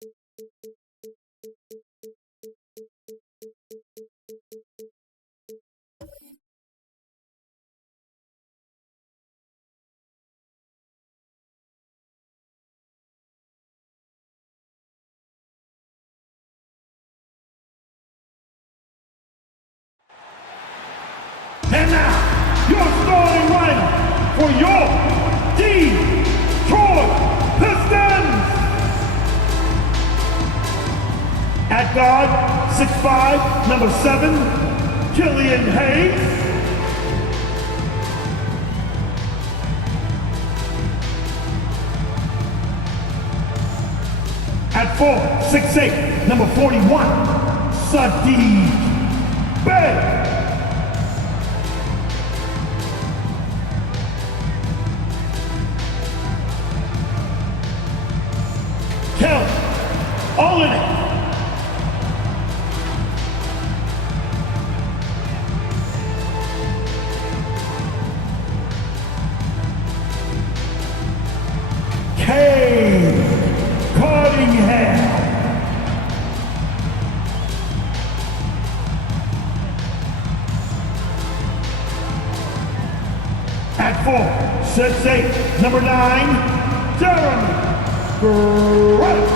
And now, your starting lineup for your Detroit Pistons. At guard, 6'5", number 7, Killian Hayes. At 4, 6'8", number 41, Sadiq Bey. Kelly Olynyk. Cade Cunningham. At 4, 6'8", number 9, Jeremy Grant.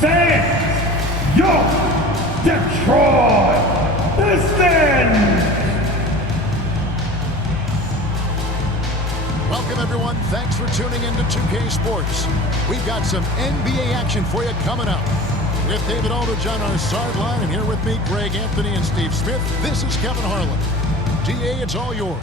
Fans, your Detroit Pistons. Welcome, everyone. Thanks for tuning in to 2K Sports. We've got some NBA action for you coming up. With David Aldridge on our sideline, and here with me, Greg Anthony and Steve Smith, this is Kevin Harlan. DA, it's all yours.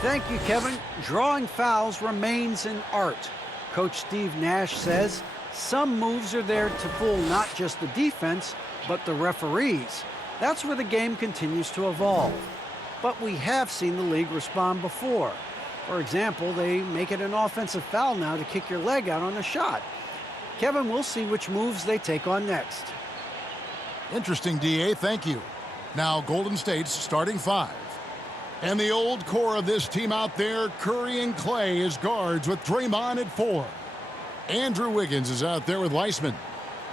Thank you, Kevin. Drawing fouls remains an art. Coach Steve Nash says some moves are there to fool not just the defense, but the referees. That's where the game continues to evolve. But we have seen the league respond before. For example, they make it an offensive foul now to kick your leg out on a shot. Kevin, we'll see which moves they take on next. Interesting, DA. Thank you. Now, Golden State's starting 5. And the old core of this team out there, Curry and Clay as guards with Draymond at 4. Andrew Wiggins is out there with Weissman.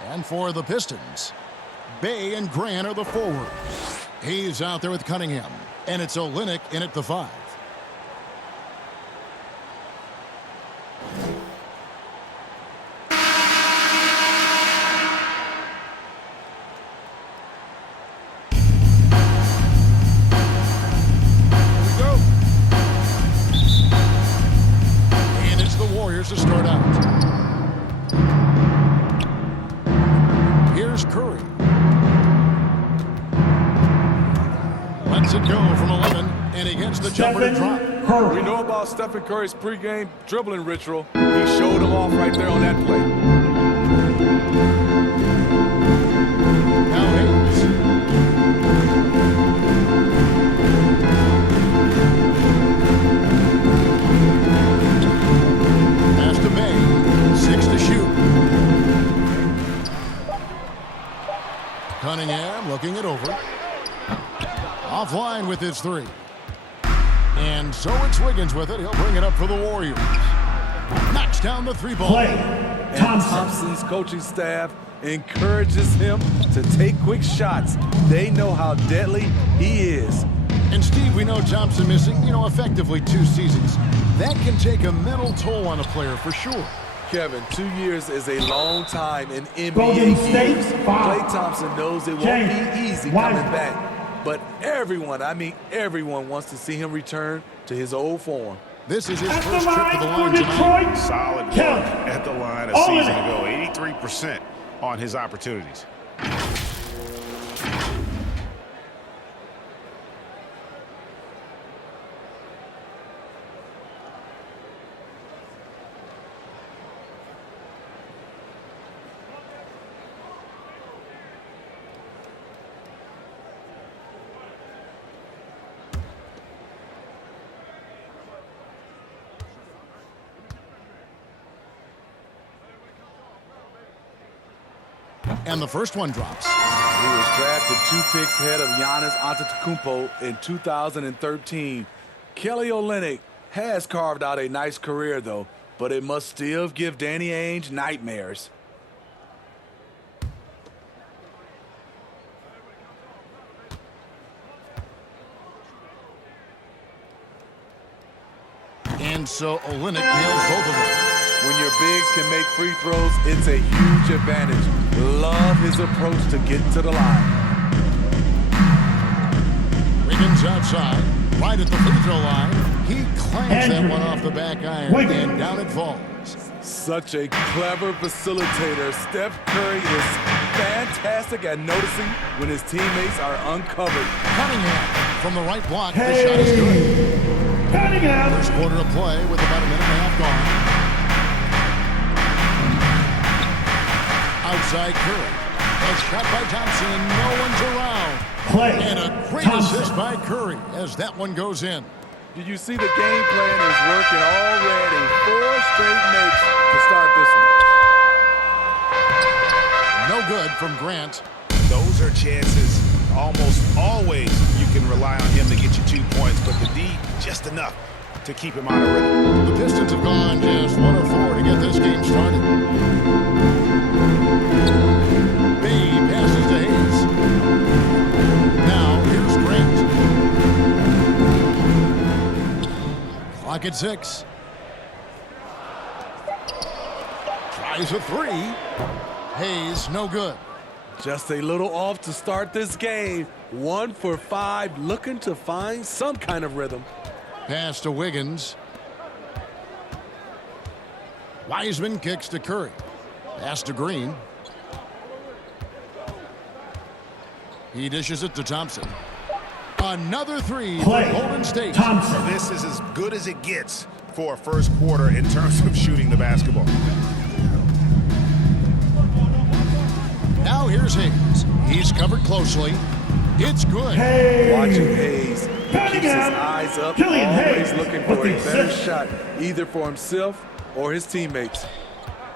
And for the Pistons, Bey and Grant are the forwards. He's out there with Cunningham. And it's Olynyk in at the 5. To start out. Here's Curry. Lets it go from 11, and he gets the jumper to drop. We know about Stephen Curry's pregame dribbling ritual. He showed him off right there on that play. Now Hayes. Pass to Bey. 6 to shoot. Cunningham looking it over. Offline with his 3. And so it's Wiggins with it. He'll bring it up for the Warriors. Knocks down the 3-ball. And Thompson's coaching staff encourages him to take quick shots. They know how deadly he is. And Steve, we know Thompson missing, effectively 2 seasons. That can take a mental toll on a player for sure. Kevin, 2 years is a long time in NBA Golden games. State, Klay Thompson knows it won't be easy coming back. But everyone wants to see him return to his old form. This is his At first the trip to the line line for tonight. Detroit, Solid work Kelly at the line a Olynyk. season ago. 83% on his opportunities. And the first one drops. He was drafted 2 picks ahead of Giannis Antetokounmpo in 2013. Kelly Olynyk has carved out a nice career, though, but it must still give Danny Ainge nightmares. And so Olynyk nails both of them. When your bigs can make free throws, it's a huge advantage. Love his approach to get to the line. Wiggins outside, right at the free throw line. He clangs that one off the back iron, and down it falls. Such a clever facilitator. Steph Curry is fantastic at noticing when his teammates are uncovered. Cunningham from the right block. The shot is good. Cunningham. First quarter of play with about a minute and a half gone. Outside Curry. A shot by Thompson, and no one's around. Play. And a great assist by Curry as that one goes in. Did you see the game plan is working already? 4 straight makes to start this one. No good from Grant. Those are chances. Almost always you can rely on him to get you 2 points, but the D just enough to keep him out of rhythm. The Pistons have gone just 1 of 4 to get this game started. Bay passes to Hayes. Now here's Grant. Clock at 6. Tries a 3. Hayes, no good. Just a little off to start this game. 1 for 5, looking to find some kind of rhythm. Pass to Wiggins. Wiseman kicks to Curry. Pass to Green. He dishes it to Thompson. Another 3 for Golden State. Thompson. This is as good as it gets for a first quarter in terms of shooting the basketball. Now here's Hayes. He's covered closely. It's good. Watching Hayes, he keeps his eyes up, always looking for a better shot, either for himself or his teammates.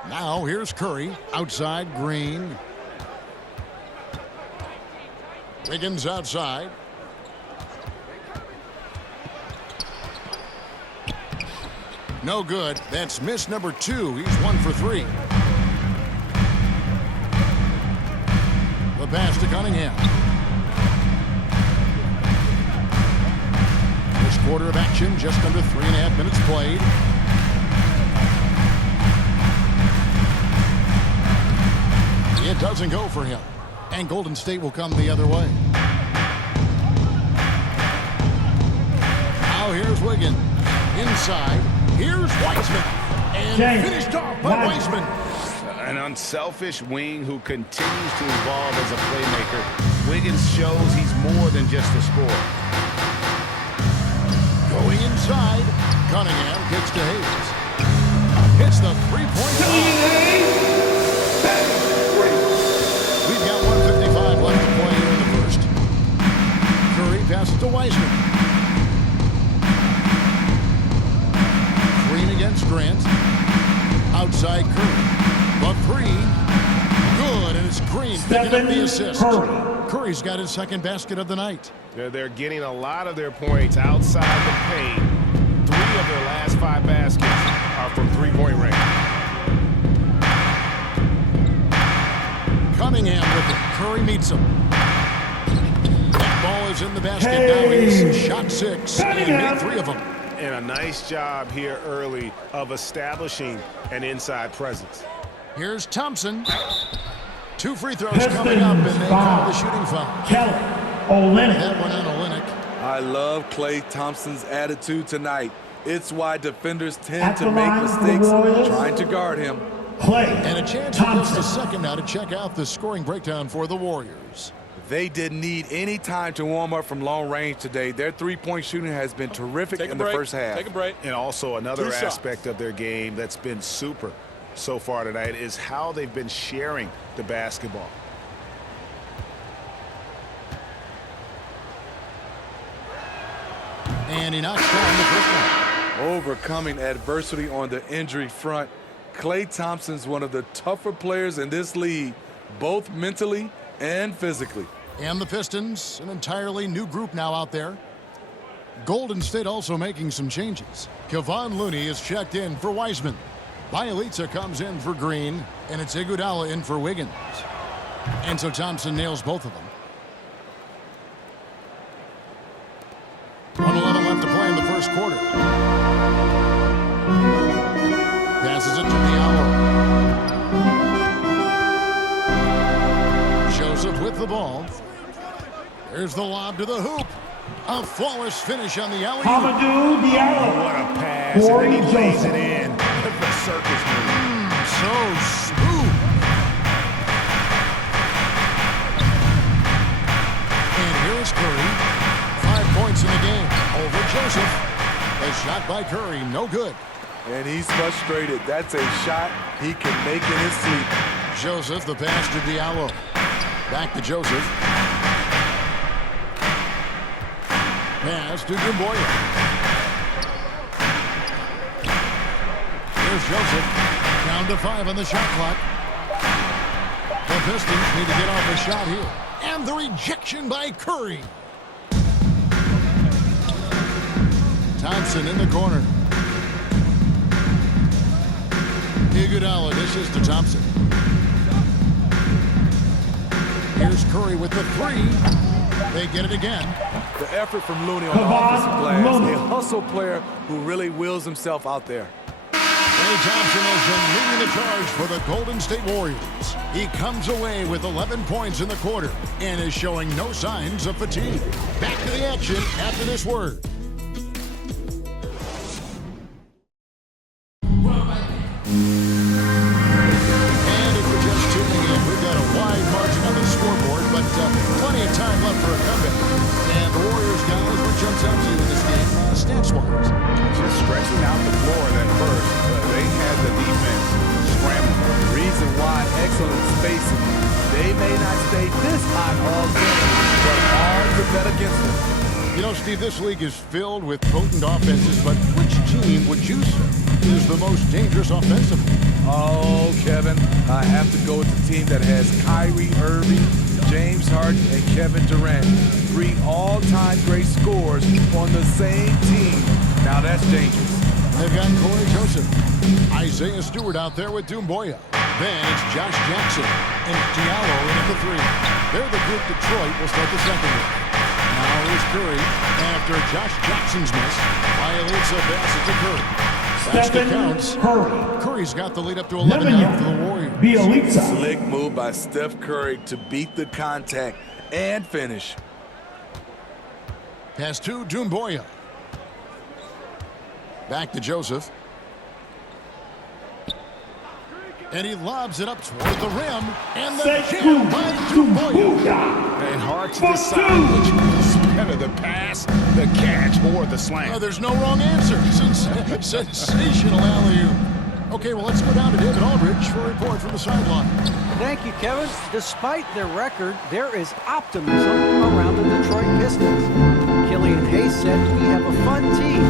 Now here's Curry. Outside, Green. Wiggins outside. No good. That's miss number 2. He's 1 for 3. The pass to Cunningham. First quarter of action, just under 3.5 minutes played. It doesn't go for him. And Golden State will come the other way. Now here's Wiggins. Inside. Here's Wiseman. And finished off by Wiseman. An unselfish wing who continues to evolve as a playmaker. Wiggins shows he's more than just a scorer. Going inside. Cunningham gets to Hayes. Hits the three-point line. We've got 1:55 left to play here in the first. Curry passes to Wiseman. Green against Grant. Outside Curry. The 3. Good, and it's Green picking up the assist. Curry's got his second basket of the night. They're getting a lot of their points outside the paint. 3 of their last 5 baskets are from three-point range. Cunningham with it. Curry meets him. That ball is in the basket. Now he's shot 6 and made 3 of them. And a nice job here early of establishing an inside presence. Here's Thompson. 2 free throws coming up, and they call the shooting foul. Kelly Olynyk. That one on Olynyk. I love Klay Thompson's attitude tonight. It's why defenders tend to make mistakes trying to guard him. And a chance for just a second now to check out the scoring breakdown for the Warriors. They didn't need any time to warm up from long range today. Their three-point shooting has been terrific in the first half. Take a break. And also another 2 shots. aspect of their game that's been super so far tonight is how they've been sharing the basketball. And he knocks down the first one. Overcoming adversity on the injury front. Klay Thompson's one of the tougher players in this league, both mentally and physically. And the Pistons, an entirely new group now out there. Golden State also making some changes. Kevon Looney is checked in for Wiseman. Bielitsa comes in for Green, and it's Iguodala in for Wiggins. And so Thompson nails both of them. 1:11 left to play in the first quarter. Passes it to Diallo. Joseph with the ball. There's the lob to the hoop. A flawless finish on the alley-oop. Hamidou Diallo. What a pass. And then he lays it in. The circus move. So smooth. And here's Curry. 5 points in the game over Joseph. A shot by Curry, no good. And he's frustrated. That's a shot he can make in his sleep. Joseph, the pass to Diallo. Back to Joseph. Pass to Dumboya. Here's Joseph. Down to 5 on the shot clock. The Pistons need to get off a shot here. And the rejection by Curry. Thompson in the corner. Iguodala dishes to Thompson. Here's Curry with the 3. They get it again. The effort from Looney on the offensive glass. A hustle player who really wills himself out there. Klay Thompson has been leading the charge for the Golden State Warriors. He comes away with 11 points in the quarter and is showing no signs of fatigue. Back to the action after this word. And if you're just tuning in, we've got a wide margin on the scoreboard, but plenty of time left for a comeback. And the Warriors guys, what jumps out to you in this game, stats-wise? Just stretching out the floor in that first. They had the defense scrambling. The reason why excellent spacing. They may not stay this hot all game, but hard to bet against them. You know, Steve, this league is filled with potent offenses, but which team would you say is the most dangerous offensively? Oh, Kevin, I have to go with the team that has Kyrie Irving, James Harden, and Kevin Durant. 3 all-time great scorers on the same team. Now that's dangerous. They've got Corey Joseph. Isaiah Stewart out there with Dumboya. Then it's Josh Jackson and Diallo in at the 3. They're the group Detroit will start the second with. Now here's Curry. After Josh Jackson's miss, Bielitsa passes to Curry. Basket counts. Curry's got the lead up to 11 now for the Warriors. Bielitsa. Slick move by Steph Curry to beat the contact and finish. Pass to Dumboya. Back to Joseph. And he lobs it up toward the rim. And the jam by Dumboya. And hard to decide which was better, the pass, the catch, or the slam. There's no wrong answer. Sensational alley-oop. Okay, well, let's go down to David Aldridge for a report from the sideline. Thank you, Kevin. Despite their record, there is optimism around the Detroit Pistons. Killian Hayes said, "We have a fun team.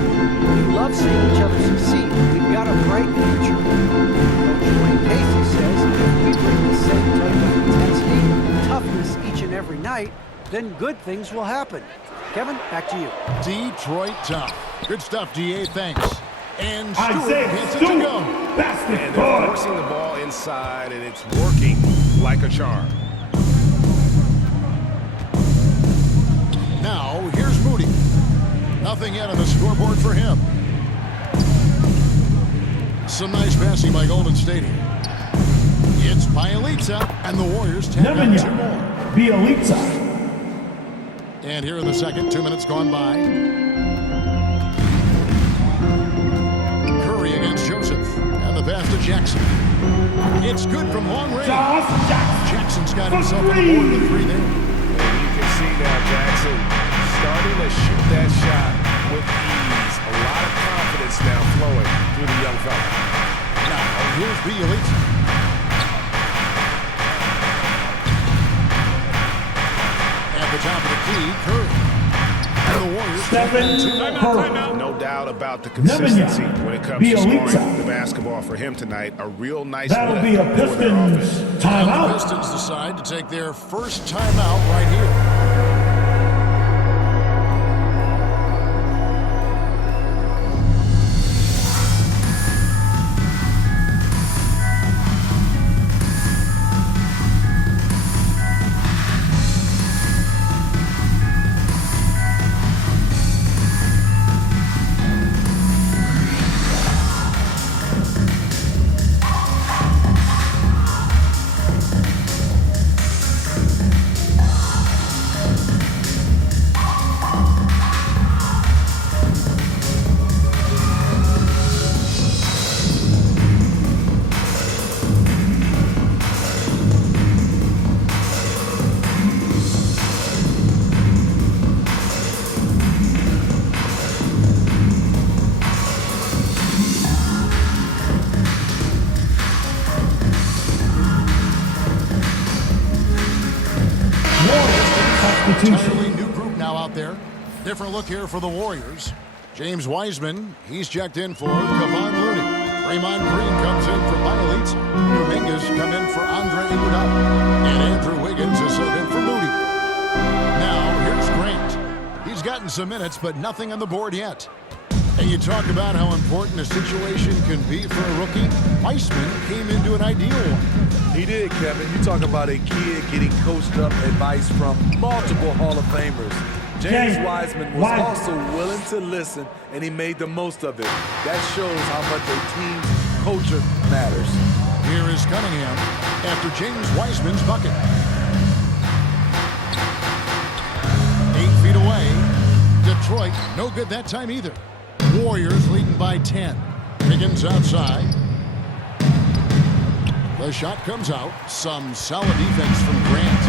We love seeing each other succeed. We've got a bright future." Coach Dwayne Casey says, "If we bring the same type of intensity, toughness each and every night, then good things will happen." Kevin, back to you. Detroit tough. Good stuff, DA. Thanks. And Stewart Isaiah gets it to Stewart. go. And Basket they're good. forcing the ball inside, and it's working like a charm. Now, here's Moody. Nothing yet on the scoreboard for him. Some nice passing by Golden State here. It's Bielitsa, and the Warriors tap out 2 more. Bielitsa. And here in the second, 2 minutes gone by. Curry against Joseph. And the pass to Jackson. It's good from long range. Josh Jackson. Jackson's got himself on the board with 3 there. And you can see now Jackson starting to shoot that shot with ease. A lot of confidence now flowing through the young fella. Now, here's Bielitsa. At the top of the key, Curry. the Warriors. Stephen Curry. No doubt about the consistency when it comes to scoring the basketball for him tonight. A real nice That'll be a Pistons The timeout. Pistons decide to take their first timeout right here. Entirely new group now out there. Different look here for the Warriors. James Wiseman, he's checked in for Kevon Looney. Draymond Green comes in for Bielitsa. Dominguez come in for Andre Iguodala. And Andrew Wiggins is sent in for Moody. Now, here's Grant. He's gotten some minutes, but nothing on the board yet. And you talk about how important a situation can be for a rookie. Wiseman came into an ideal one. He did, Kevin. You talk about a kid getting coached up advice from multiple Hall of Famers. James Wiseman was also willing to listen, and he made the most of it. That shows how much a team's culture matters. Here is Cunningham after James Wiseman's bucket. 8 feet away. Detroit, no good that time either. Warriors leading by 10. Higgins outside. The shot comes out. Some solid defense from Grant.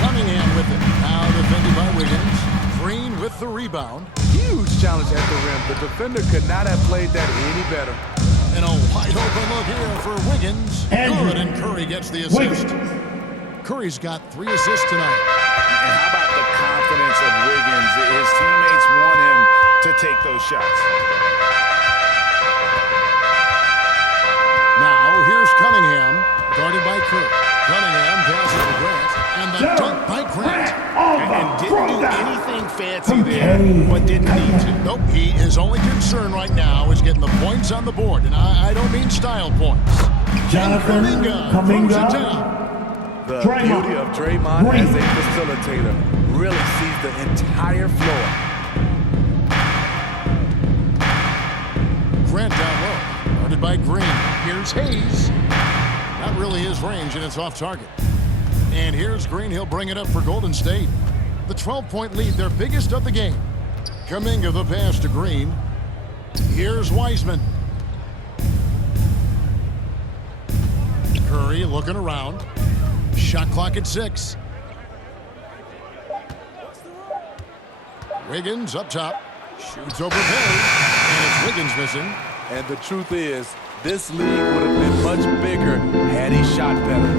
Cunningham with it. Now defended by Wiggins. Green with the rebound. Huge challenge at the rim. The defender could not have played that any better. And a wide open look here for Wiggins. Good, and Curry gets the assist. Curry's got 3 assists tonight. And how about the confidence of Wiggins? His teammates want him to take those shots. Now, here's Cunningham, guarded by Curry. Cunningham passes to Grant, and the dunk by Grant. And didn't do anything fancy there, but didn't need to. Nope, he is only concerned right now is getting the points on the board, and I don't mean style points. Jonathan Kuminga throws it down. The beauty of Draymond as a facilitator really sees the entire floor. Grant down low, guarded by Green. Here's Hayes. Not really his range, and it's off target. And here's Green. He'll bring it up for Golden State. The 12-point lead, their biggest of the game. Kuminga the pass to Green. Here's Wiseman. Curry looking around. Shot clock at 6. Wiggins up top. Shoots over Perry. And it's Wiggins missing. And the truth is, this league would have been much bigger had he shot better.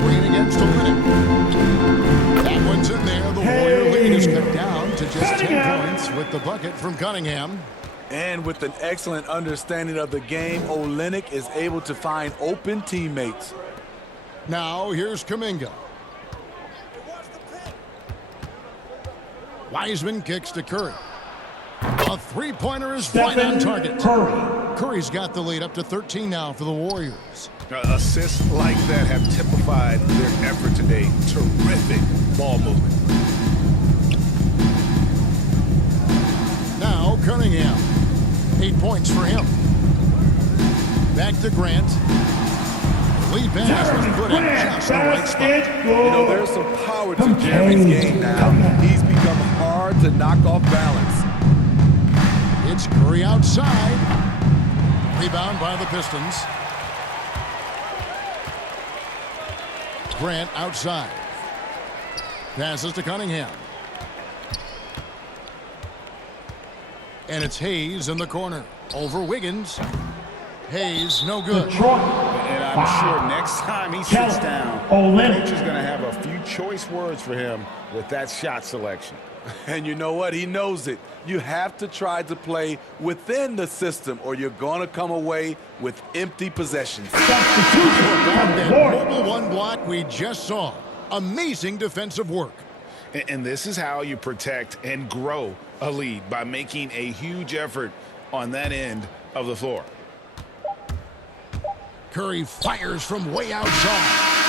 Green against Olynyk. That one's in there. The Warrior lead is cut down to just 10 points with the bucket from Cunningham. And with an excellent understanding of the game, Olynyk is able to find open teammates. Now here's Kuminga. Wiseman kicks to Curry. A three-pointer is right on target. Curry's got the lead up to 13 now for the Warriors. Assists like that have typified their effort today. Terrific ball movement. Now Cunningham. 8 points for him. Back to Grant. Lead pass was put in just the right spot. You know, there's some power to Jeremy's game now. He's become hard to knock off balance. It's Curry outside. Rebound by the Pistons. Grant outside. Passes to Cunningham. And it's Hayes in the corner. Over Wiggins. Hayes, no good. And I'm sure next time he sits down, the coach is going to have a few choice words for him with that shot selection. And you know what? He knows it. You have to try to play within the system or you're going to come away with empty possessions. That mobile one block we just saw. Amazing defensive work. And this is how you protect and grow a lead, by making a huge effort on that end of the floor. Curry fires from way outside.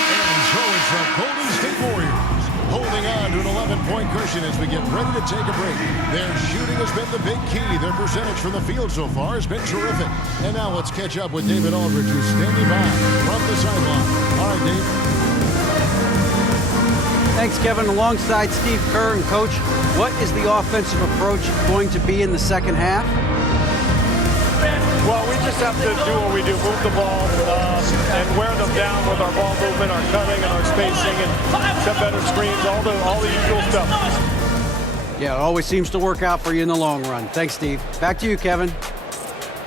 And so it's the Golden State Warriors holding on to an 11-point cushion as we get ready to take a break. Their shooting has been the big key. Their percentage from the field so far has been terrific. And now let's catch up with David Aldridge, who's standing by from the sideline. All right, Dave. Thanks, Kevin. Alongside Steve Kerr and Coach, what is the offensive approach going to be in the second half? Well, we just have to do what we do, move the ball and wear them down with our ball movement, our cutting, and our spacing, and set better screens, all the usual stuff. Yeah, it always seems to work out for you in the long run. Thanks, Steve. Back to you, Kevin.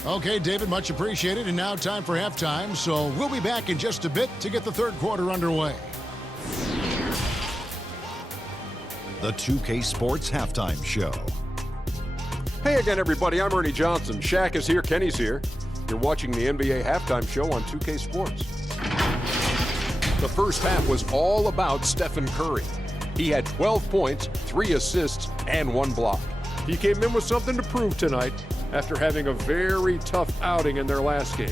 Okay, David, much appreciated. And now time for halftime, so we'll be back in just a bit to get the third quarter underway. The 2K Sports Halftime Show. Hey again, everybody. I'm Ernie Johnson. Shaq is here. Kenny's here. You're watching the NBA Halftime Show on 2K Sports. The first half was all about Stephen Curry. He had 12 points, 3 assists, and 1 block. He came in with something to prove tonight after having a very tough outing in their last game.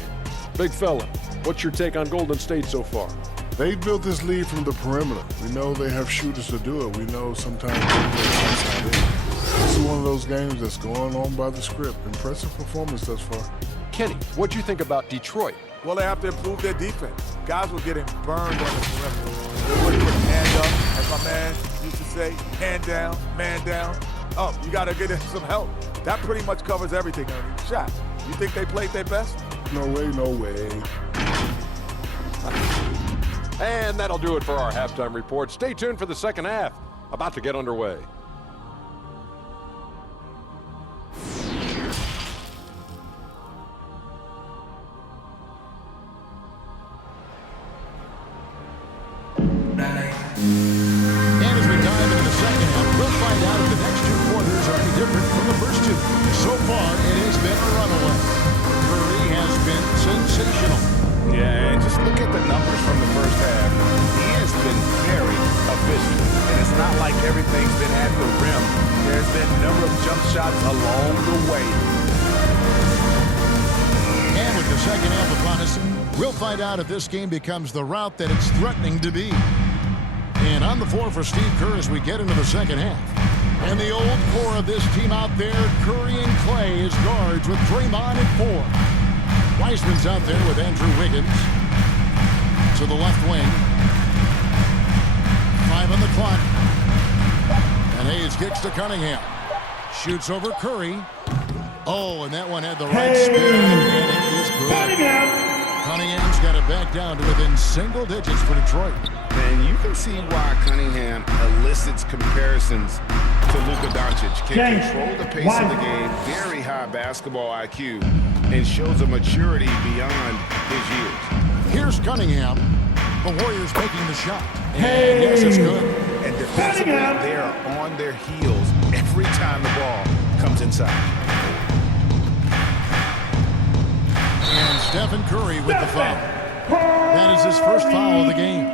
Big fella, what's your take on Golden State so far? They built this lead from the perimeter. We know they have shooters to do it. We know sometimes they play outside in. This is one of those games that's going on by the script. Impressive performance thus far. Kenny, what'd you think about Detroit? Well, they have to improve their defense. Guys were getting burned on the perimeter. They wouldn't put hand up, as my man used to say, hand down, man down. Oh, you got to get some help. That pretty much covers everything, Ernie. Shaq, you think they played their best? No way, no way. And that'll do it for our halftime report. Stay tuned for the second half. About to get underway. And as we dive into the second half, we'll find out if the next 2 quarters are any different from the first 2. So far, it has been a runaway. Curry has been sensational. Yeah, and just look at the numbers from the first half. He has been very efficient. And it's not like everything's been at the rim. There's been a number of jump shots along the way. And with the second half upon us, we'll find out if this game becomes the route that it's threatening to be. And on the floor for Steve Kerr as we get into the second half. And the old core of this team out there, Curry and Clay as guards with Draymond at 4. Wiseman's out there with Andrew Wiggins to the left wing. 5 on the clock. And Hayes kicks to Cunningham. Shoots over Curry. Oh, and that one had the right spin, and it is good. Cunningham's got it back down to within single digits for Detroit. And you can see why Cunningham elicits comparisons to Luka Doncic. Can control the pace of the game, very high basketball IQ, and shows a maturity beyond his years. Here's Cunningham. The Warriors taking the shot. And yes, it's good. And defensively, they are on their heels every time the ball comes inside. And Stephen Curry with the foul. That is his first foul of the game.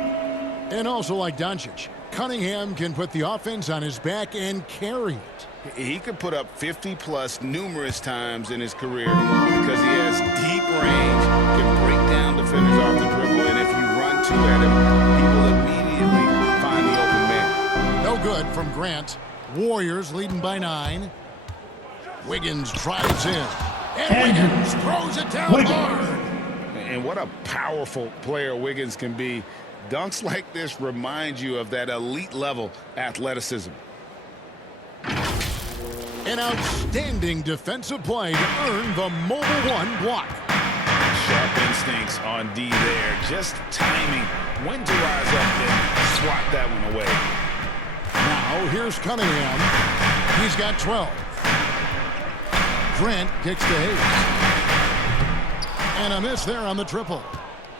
And also like Doncic, Cunningham can put the offense on his back and carry it. He could put up 50-plus numerous times in his career because he has deep range, can break down defenders off the dribble, and if you run 2 at him, he will immediately find the open man. No good from Grant. Warriors leading by 9. Wiggins drives in. And Wiggins throws it down hard. And what a powerful player Wiggins can be. Dunks like this remind you of that elite level athleticism. An outstanding defensive play to earn the mobile 1 block. Sharp instincts on D there. Just timing when to rise up and swat that one away. Now here's Cunningham. He's got 12. Grant kicks to Hayes. And a miss there on the triple.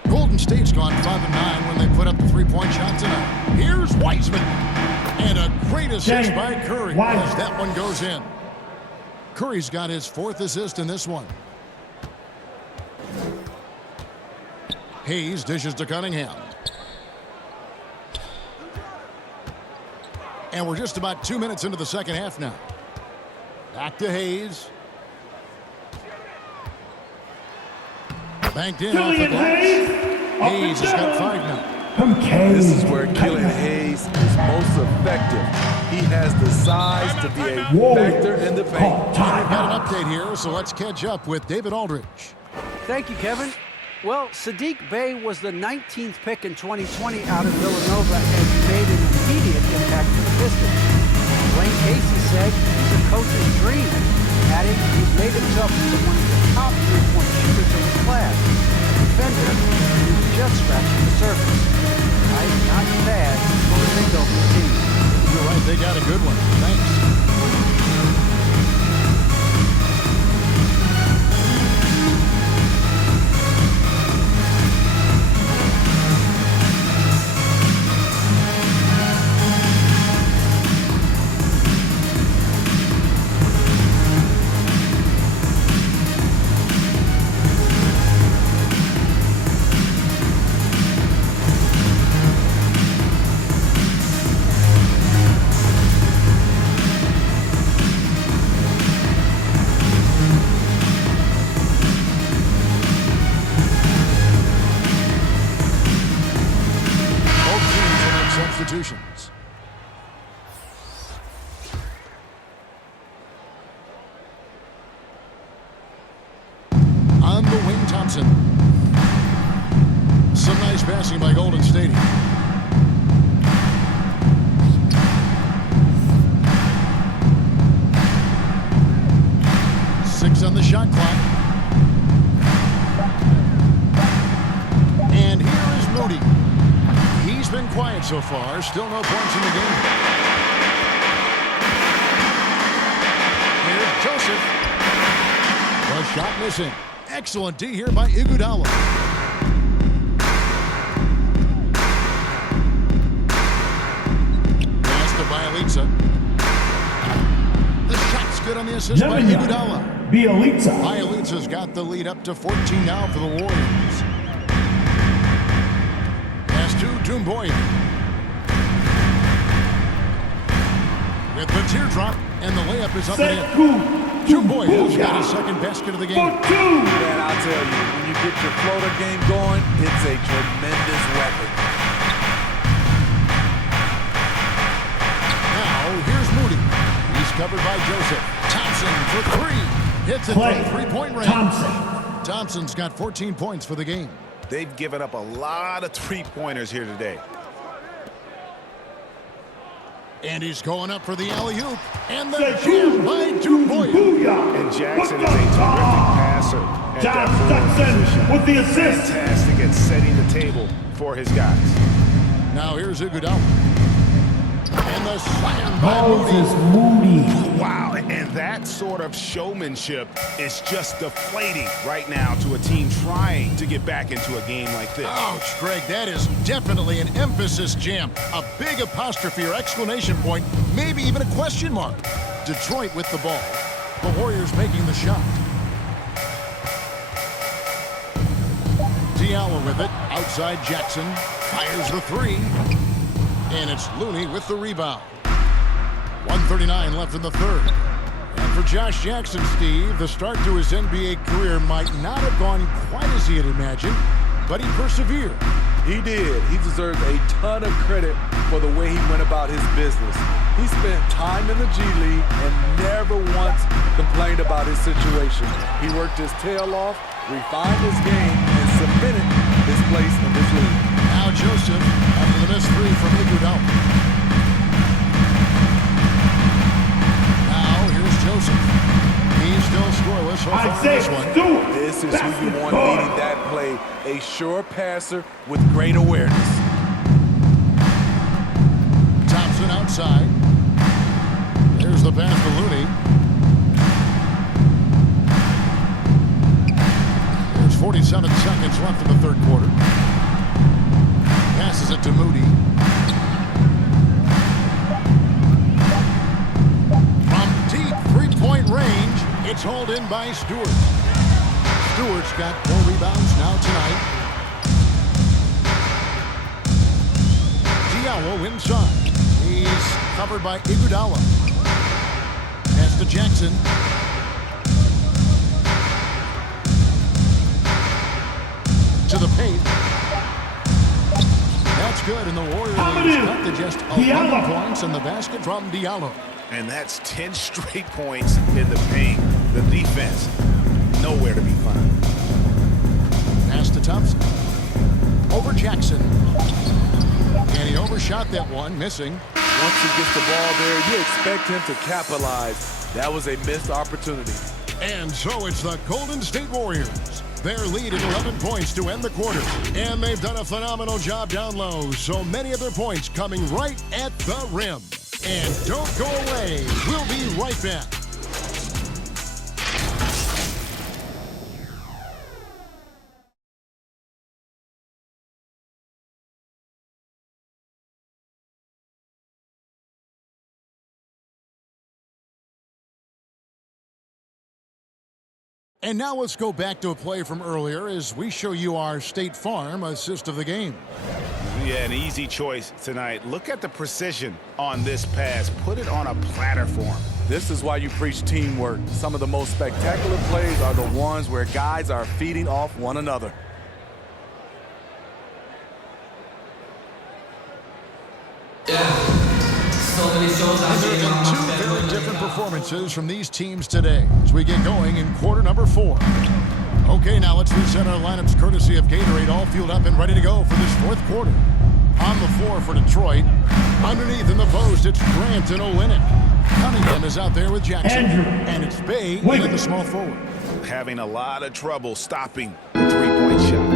Golden Golden State's gone 5-9 when they put up the three-point shot tonight. Here's Wiseman. And a great assist by Curry as that one goes in. Curry's got his 4th assist in this one. Hayes dishes to Cunningham. And we're just about 2 minutes into the second half now. Back to Hayes. Banked in off the glass. Hayes has got 5 now. This is where Killian Hayes is most effective. He has the size to be a factor in the paint. We've got an update here, so let's catch up with David Aldridge. Thank you, Kevin. Well, Sadiq Bey was the 19th pick in 2020 out of Villanova and made an immediate impact for the Pistons. Wayne Casey said he's a coach's dream, adding he's made himself into one of the top three-point shooters in his class. A defender who's just scratching the surface. Not bad for a big open team. You're right, they got a good one. Thanks. Substitutions. On the wing, Thompson. Some nice passing by Golden State. 6 on the shot clock. And here is Moody. He's been quiet so far. Still no points in the game. Here's Joseph. The shot missing. Excellent D here by Iguodala. Pass to Bielitsa. The shot's good on the assist by Iguodala. Bielitsa's got the lead up to 14 now for the Warriors. Dumboy with the teardrop, and the layup is up and in. Dumboy has got his 2nd basket of the game. Man, I'll tell you, when you get your floater game going, it's a tremendous weapon. Now, here's Moody. He's covered by Joseph. Thompson for 3. Hits it from 3-point range. Thompson's got 14 points for the game. They've given up a lot of three-pointers here today. And he's going up for the alley-oop. And the jam by Dumboy. And Jackson is a terrific passer at that position. With the assist. Fantastic at setting the table for his guys. Now here's Iguodala. And the slam by Moody. Wow, and that sort of showmanship is just deflating right now to a team trying to get back into a game like this. Ouch, Greg, that is definitely an emphasis jam. A big apostrophe or exclamation point, maybe even a question mark. Detroit with the ball. The Warriors making the shot. Diallo with it. Outside Jackson. Fires the 3. And it's Looney with the rebound. 1:39 left in the 3rd. And for Josh Jackson, Steve, the start to his NBA career might not have gone quite as he had imagined, but he persevered. He did. He deserves a ton of credit for the way he went about his business. He spent time in the G League and never once complained about his situation. He worked his tail off, refined his game, and cemented his place in this league. Now Joseph, after the missed 3 from Iguodala. Now here's Joseph. He's still scoreless so far in this one. This is who you want leading that play. A sure passer with great awareness. Thompson outside. There's the pass to Looney. There's 47 seconds left in the 3rd quarter. in by Stewart. Stewart's got 4 rebounds now tonight. Diallo inside. He's covered by Iguodala. Pass to Jackson. To the paint. That's good, and the Warriors cut to just 11 points in the basket from Diallo. And that's 10 straight points in the paint. The defense, nowhere to be found. Pass to Thompson. Over Jackson. And he overshot that one, missing. Once he gets the ball there, you expect him to capitalize. That was a missed opportunity. And so it's the Golden State Warriors. Their lead at 11 points to end the quarter. And they've done a phenomenal job down low. So many of their points coming right at the rim. And don't go away. We'll be right back. And now let's go back to a play from earlier as we show you our State Farm assist of the game. Yeah, an easy choice tonight. Look at the precision on this pass. Put it on a platter for him. This is why you preach teamwork. Some of the most spectacular plays are the ones where guys are feeding off one another. There have been 2 very different performances from these teams today as we get going in quarter number 4. Okay, now let's reset our lineups courtesy of Gatorade, all fueled up and ready to go for this 4th quarter. On the floor for Detroit. Underneath in the post, it's Grant and Olynyk. Cunningham is out there with Jackson. And it's Bay in the small forward. Having a lot of trouble stopping the 3-point shot.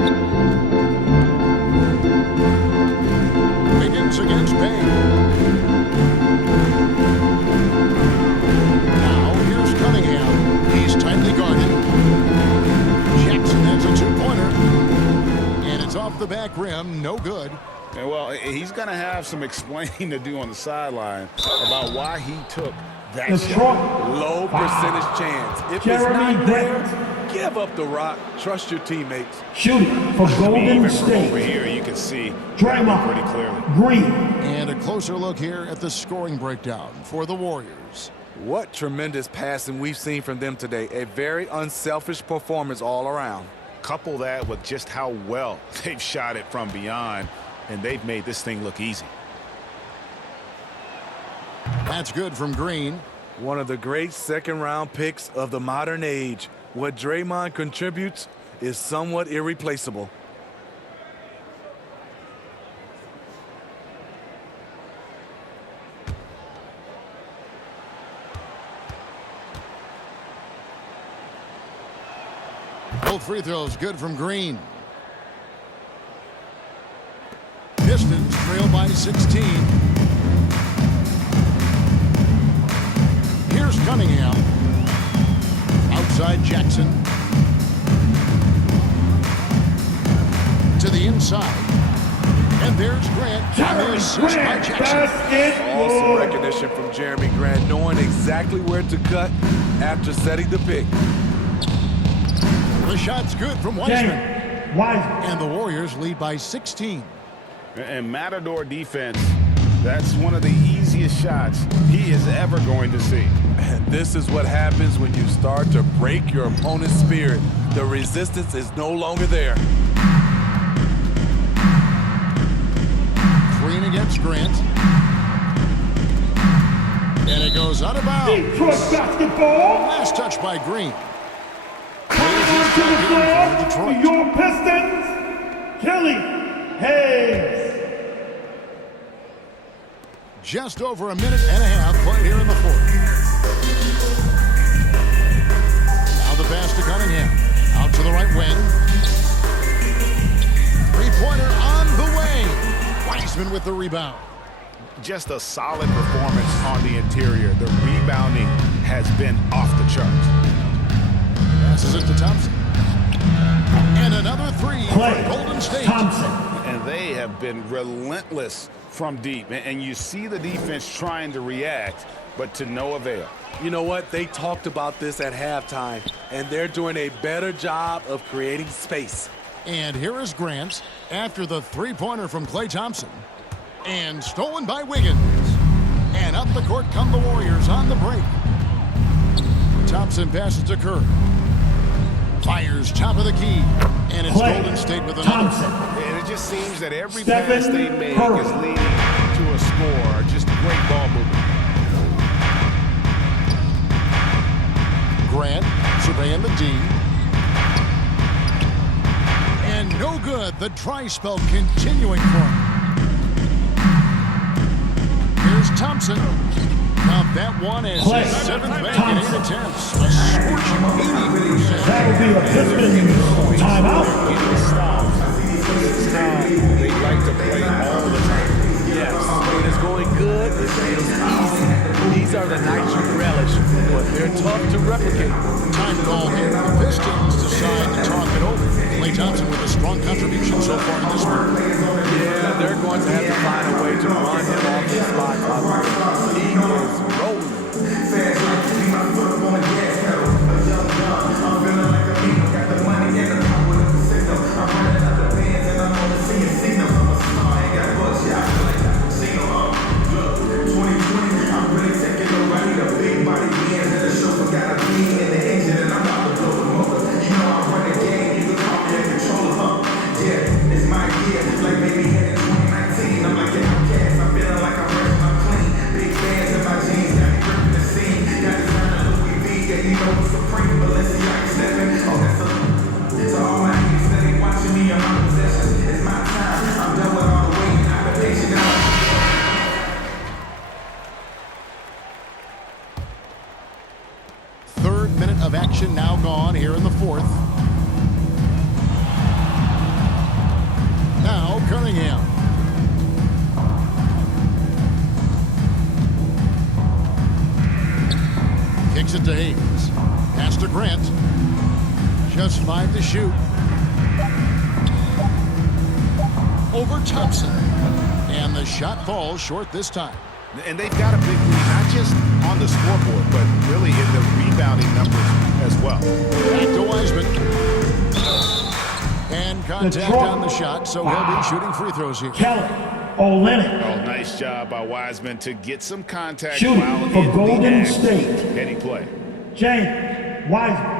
Higgins against Bay. He's tightly guarded. Jackson has a 2-pointer. And it's off the back rim. No good. And well, he's going to have some explaining to do on the sideline about why he took that shot. Low percentage chance. If it's not there, give up the rock. Trust your teammates. Shooting for Golden State. Over here, you can see Draymond pretty clearly. Green. And a closer look here at the scoring breakdown for the Warriors. What tremendous passing we've seen from them today. A very unselfish performance all around. Couple that with just how well they've shot it from beyond, and they've made this thing look easy. That's good from Green. One of the great second-round picks of the modern age. What Draymond contributes is somewhat irreplaceable. Both free throws good from Green. Pistons trail by 16. Here's Cunningham. Outside Jackson. To the inside. And there's Grant. And the assist by Jackson. Awesome recognition from Jeremy Grant, knowing exactly where to cut after setting the pick. The shot's good from Wiseman. And the Warriors lead by 16. And Matador defense, that's one of the easiest shots he is ever going to see. And this is what happens when you start to break your opponent's spirit. The resistance is no longer there. Green against Grant. And it goes out of bounds. Detroit basketball. Last touch by Green. To the floor for your Pistons, Kelly Hayes. Just over a minute and a half played here in the 4th. Now the pass to Cunningham. Out to the right wing. 3-pointer on the way. Wiseman with the rebound. Just a solid performance on the interior. The rebounding has been off the charts. Passes it to Thompson. And another 3 for Golden State. Thompson. And they have been relentless from deep. And you see the defense trying to react, but to no avail. You know what? They talked about this at halftime, and they're doing a better job of creating space. And here is Grant after the three-pointer from Klay Thompson. And stolen by Wiggins. And up the court come the Warriors on the break. Thompson passes to Curry. Fires top of the key. And it's Klay Golden State with another. Thompson. And it just seems that every Stephen pass they make Curry is leading to a score. Just great ball movement. Grant surveying the D. And no good. The dry spell continuing for him. Here's Thompson. Now that one is Klay his seventh back in Thompson. 8 attempts. A scorching 80%. That will be a Pistons timeout. They like to play all the time. Yes, when it's going good, it feels easy. These are the nights you relish, but they're tough to replicate. Time call here. The Pistons decide to talk it over. Klay Thompson with a strong contribution so far in this one. Yeah, they're going to have to find a way to run him off this spot. He is rolling. Third minute of action now gone here in the fourth. Now Cunningham. Kicks it to Hayes. Pass to Grant. Just 5 to shoot. Over Thompson. And the shot falls short this time. And they've got a big lead, not just on the scoreboard, but really in the rebounding numbers as well. Back to Wiseman. And contact on the shot, so he'll be shooting free throws here. Kelly Olynyk. Oh, nice job by Wiseman to get some contact Shooting while for in Golden the act. State. Heady play. James Wiseman.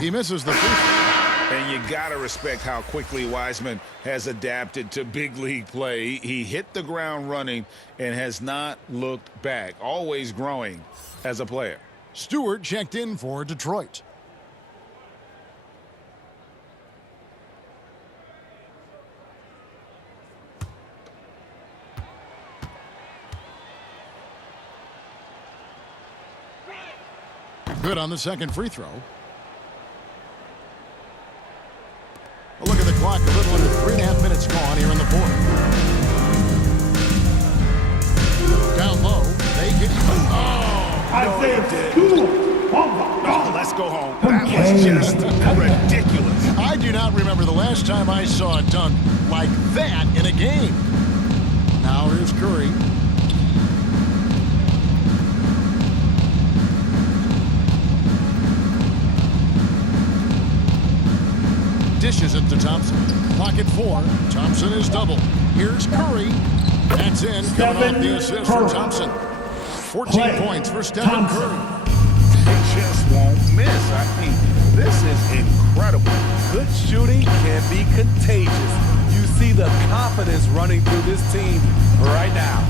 He misses the free throw. And you got to respect how quickly Wiseman has adapted to big league play. He hit the ground running and has not looked back, always growing as a player. Stewart checked in for Detroit. Good on the second free throw. A look at the clock, a little under 3.5 minutes gone here in the fourth. Down low, they get. Oh, let's go home. That was just ridiculous. I do not remember the last time I saw a dunk like that in a game. Now here's Curry. Dishes it to Thompson. Clock at 4. Thompson is double. Here's Curry. That's in. Coming off the assist from Thompson. 14 points for Stephen Curry. They just won't miss. I mean, this is incredible. Good shooting can be contagious. You see the confidence running through this team right now.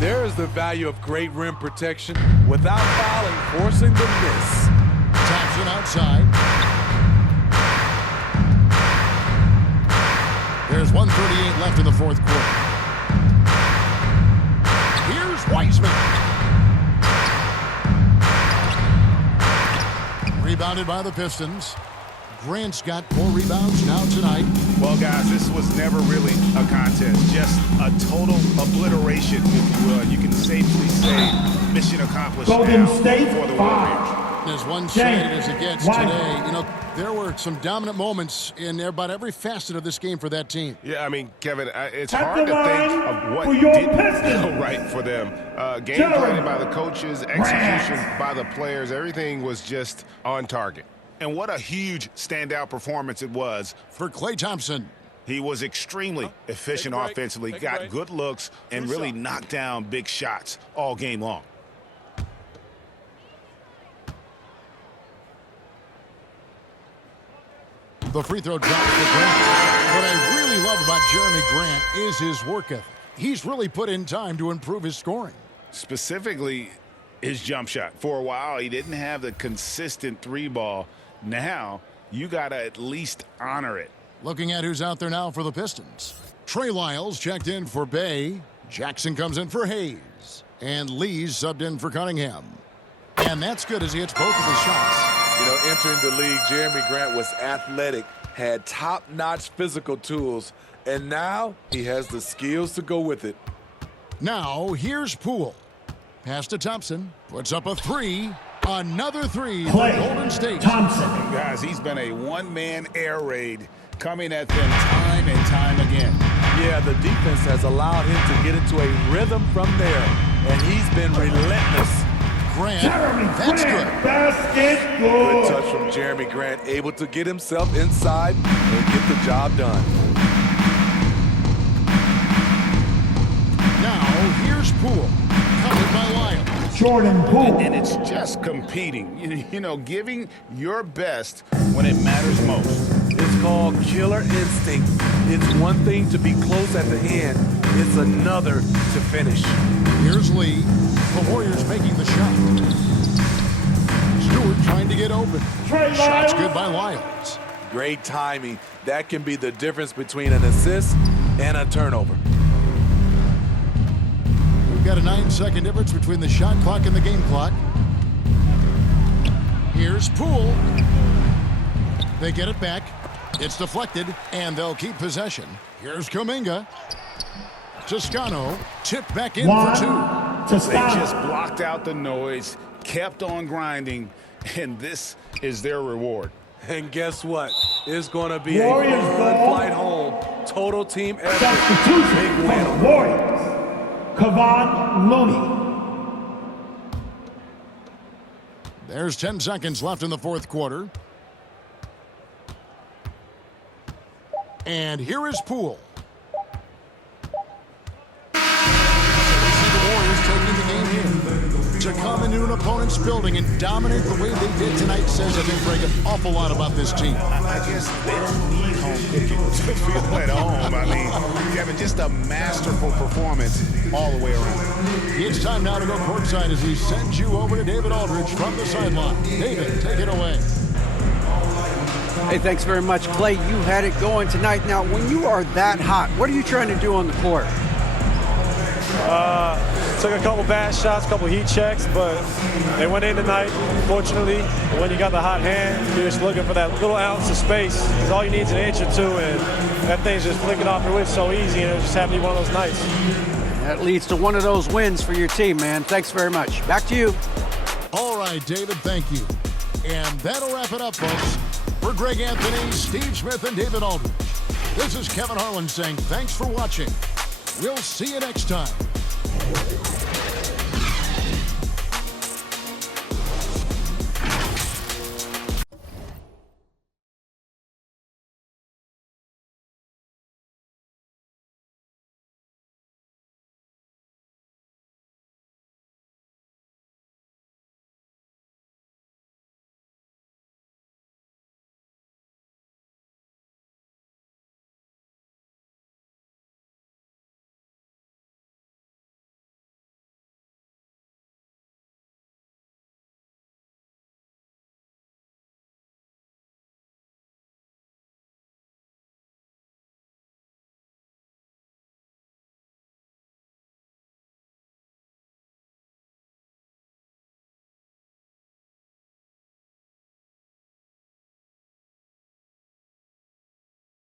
There is the value of great rim protection without fouling, forcing the miss. Thompson outside. There's 1:38 left in the fourth quarter. Here's Wiseman. Rebounded by the Pistons. Grant's got 4 rebounds now tonight. Well, guys, this was never really a contest. Just a total obliteration, if you will. You can safely say mission accomplished Golden now State, for the 5. Warriors. As one-sided as it gets today, you know, there were some dominant moments in about every facet of this game for that team. Yeah, I mean, Kevin, it's At hard the to think line of what for your didn't Pistons. go right for them. Game planning by the coaches, execution by the players, everything was just on target. And what a huge standout performance it was For Klay Thompson. He was extremely efficient offensively, got good looks, and really knocked down big shots all game long. The free throw drops for Grant. What I really love about Jeremy Grant is his work ethic. He's really put in time to improve his scoring. Specifically, his jump shot. For a while, he didn't have the consistent 3-ball. Now, you got to at least honor it. Looking at who's out there now for the Pistons. Trey Lyles checked in for Bay. Jackson comes in for Hayes. And Lee's subbed in for Cunningham. And that's good as he hits both of his shots. You know, entering the league, Jeremy Grant was athletic, had top-notch physical tools, and now he has the skills to go with it. Now, here's Poole. Pass to Thompson. Puts up a 3. Another 3 for Klay Golden State. Thompson. Guys, he's been a one-man air raid coming at them time and time again. Yeah, the defense has allowed him to get into a rhythm from there, and he's been relentless. Grant, Jeremy that's Grant, good. basket, Good good. touch from Jeremy Grant, able to get himself inside and get the job done. Now, here's Poole. Covered by Lyles. Jordan Poole. And it's just competing, you know, giving your best when it matters most. It's called killer instinct. It's one thing to be close at the end. It's another to finish. Here's Lee. The Warriors making the shot. Stewart trying to get open. Trey Shot's Lyles. good by Lyles. Great timing. That can be the difference between an assist and a turnover. We've got a 9-second difference between the shot clock and the game clock. Here's Poole. They get it back. It's deflected, and they'll keep possession. Here's Kuminga. Toscano tipped back in for 2. They Toscano. just blocked out the noise, kept on grinding, and this is their reward. And guess what? It's going to be Warriors a fun ball. flight home. Total team effort. Substitution Big for win. the Warriors. Kevon Looney. There's 10 seconds left in the fourth quarter. And here is Poole. The Warriors taking the game here. To come into an opponent's building and dominate the way they did tonight says, I think, Greg, an awful lot about this team. I guess they don't need home cooking to feel at home. I mean, Kevin, just a masterful performance all the way around. It's time now to go courtside as he sends you over to David Aldridge from the sideline. David, take it away. Hey, thanks very much, Clay. You had it going tonight. Now, when you are that hot, what are you trying to do on the court? Took a couple bad shots, couple heat checks, but they went in tonight, fortunately. When you got the hot hand, you're just looking for that little ounce of space. Because all you need is an inch or two, and that thing's just flicking off the wrist so easy, and it just happened to be one of those nights. That leads to one of those wins for your team, man. Thanks very much. Back to you. All right, David, thank you. And that'll wrap it up, folks. For Greg Anthony, Steve Smith, and David Aldridge, this is Kevin Harlan saying thanks for watching. We'll see you next time.